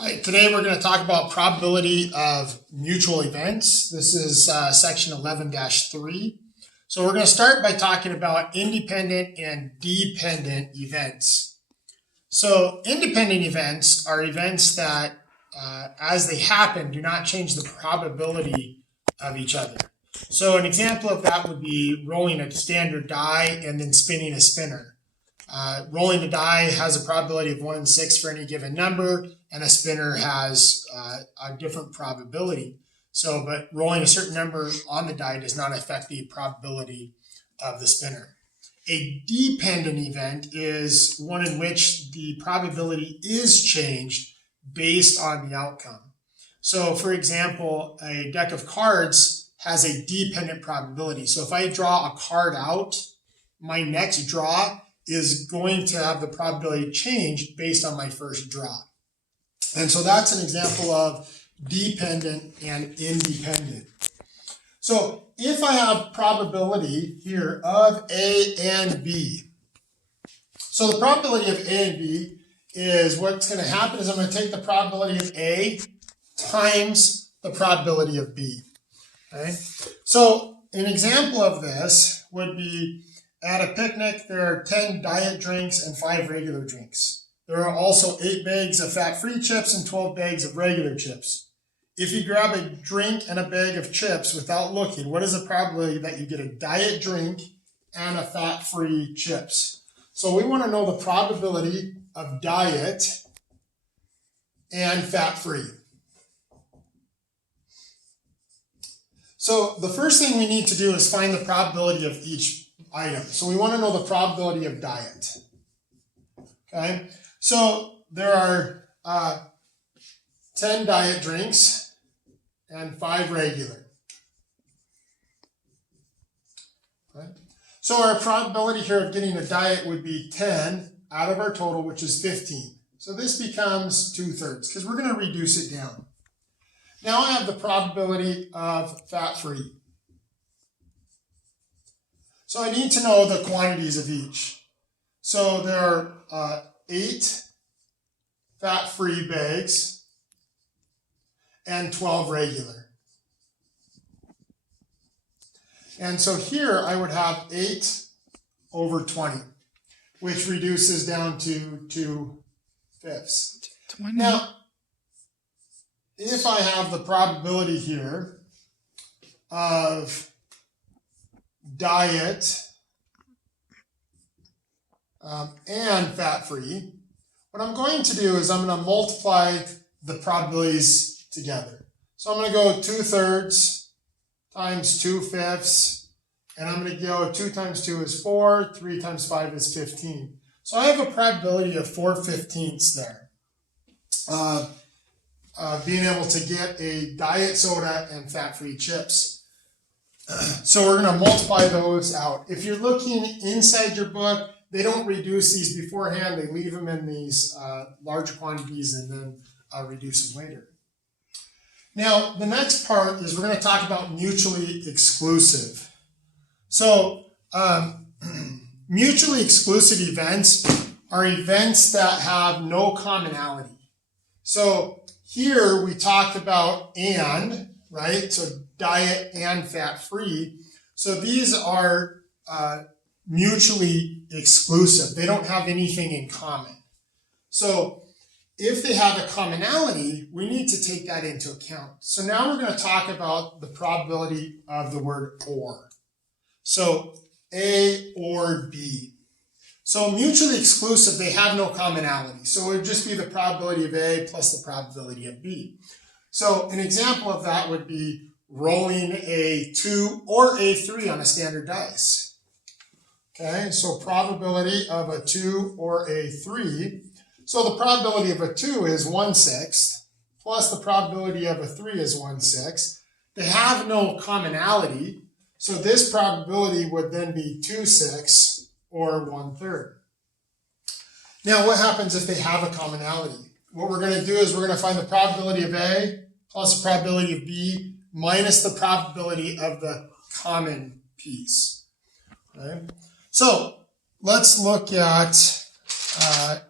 Hi, today we're going to talk about probability of mutual events. This is section 11-3. So we're going to start by talking about independent and dependent events. So independent events are events that, as they happen, do not change the probability of each other. So an example of that would be rolling a standard die and then spinning a spinner. Rolling the die has a probability of 1 in 6 for any given number, and a spinner has a different probability. So, but rolling a certain number on the die does not affect the probability of the spinner. A dependent event is one in which the probability is changed based on the outcome. So, for example, a deck of cards has a dependent probability. So if I draw a card out, my next draw is going to have the probability changed based on my first draw. And so that's an example of dependent and independent. So if I have probability here of A and B, so the probability of A and B is what's going to happen is I'm going to take the probability of A times the probability of B. Okay? So an example of this would be at a picnic, there are 10 diet drinks and 5 regular drinks. There are also 8 bags of fat-free chips and 12 bags of regular chips. If you grab a drink and a bag of chips without looking, what is the probability that you get a diet drink and a fat-free chips? So we want to know the probability of diet and fat-free. So the first thing we need to do is find the probability of each item. So we want to know the probability of diet. Okay, so there are 10 diet drinks and 5 regular. Okay. So our probability here of getting a diet would be 10 out of our total, which is 15. So this becomes 2/3 because we're going to reduce it down. Now I have the probability of fat-free. So I need to know the quantities of each. So there are 8 fat-free bags and 12 regular. And so here I would have 8 over 20, which reduces down to 2/5. 20. Now, if I have the probability here of diet and fat-free, what I'm going to do is I'm going to multiply the probabilities together. So I'm going to go 2/3 times 2/5, and I'm going to go 2 times 2 is 4, 3 times 5 is 15. So I have a probability of 4/15 there. Being able to get a diet soda and fat-free chips. So we're going to multiply those out. If you're looking inside your book, they don't reduce these beforehand. They leave them in these large quantities and then reduce them later. Now, the next part is we're going to talk about mutually exclusive. So mutually exclusive events are events that have no commonality. So here we talked about and, right? So diet and fat-free. So these are mutually exclusive. They don't have anything in common. So if they have a commonality, we need to take that into account. So now we're going to talk about the probability of the word or. So A or B. So mutually exclusive, they have no commonality. So it would just be the probability of A plus the probability of B. So an example of that would be rolling a 2 or a 3 on a standard dice. Okay, so probability of a 2 or a 3. So the probability of a 2 is 1/6, plus the probability of a 3 is 1/6. They have no commonality, so this probability would then be 2/6 or 1/3. Now what happens if they have a commonality? What we're going to do is we're going to find the probability of A plus the probability of B minus the probability of the common piece. Okay? So let's look at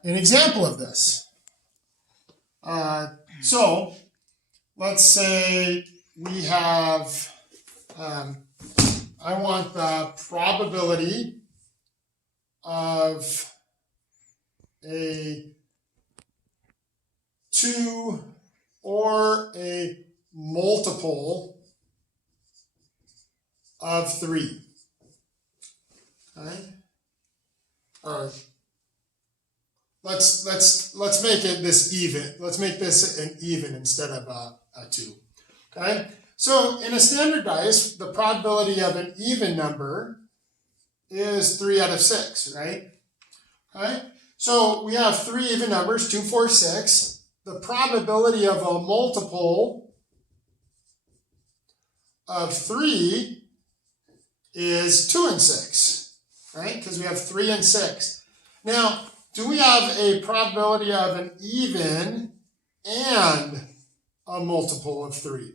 an example of this. So let's say we have, I want the probability of a 2 or a multiple of 3. Okay? Or let's make it this even. Let's make this an even instead of a 2. Okay? So in a standardized, the probability of an even number is 3 out of 6, right? Okay? So we have 3 even numbers, 2, 4, 6. The probability of a multiple of 3 is 2 and 6, right? Because we have 3 and 6. Now, do we have a probability of an even and a multiple of 3?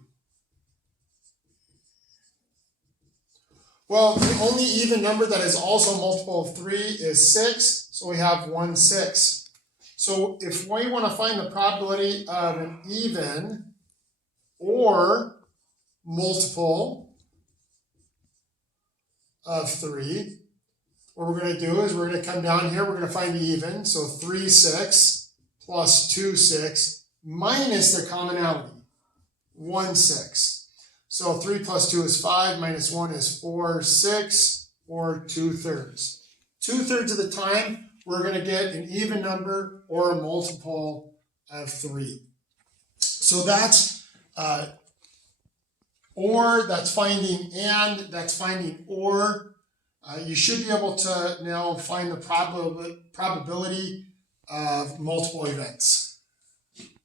Well, the only even number that is also a multiple of 3 is 6, so we have 1 6. So if we want to find the probability of an even or multiple of 3, what we're going to do is we're going to come down here, we're going to find the even, so 3 6 plus 2 6 minus their commonality, 1 6. So 3 plus 2 is 5, minus 1 is 4, 6, or 2/3. 2/3 of the time, we're going to get an even number or a multiple of 3. So that's or, that's finding and, that's finding or. You should be able to now find the probability of multiple events.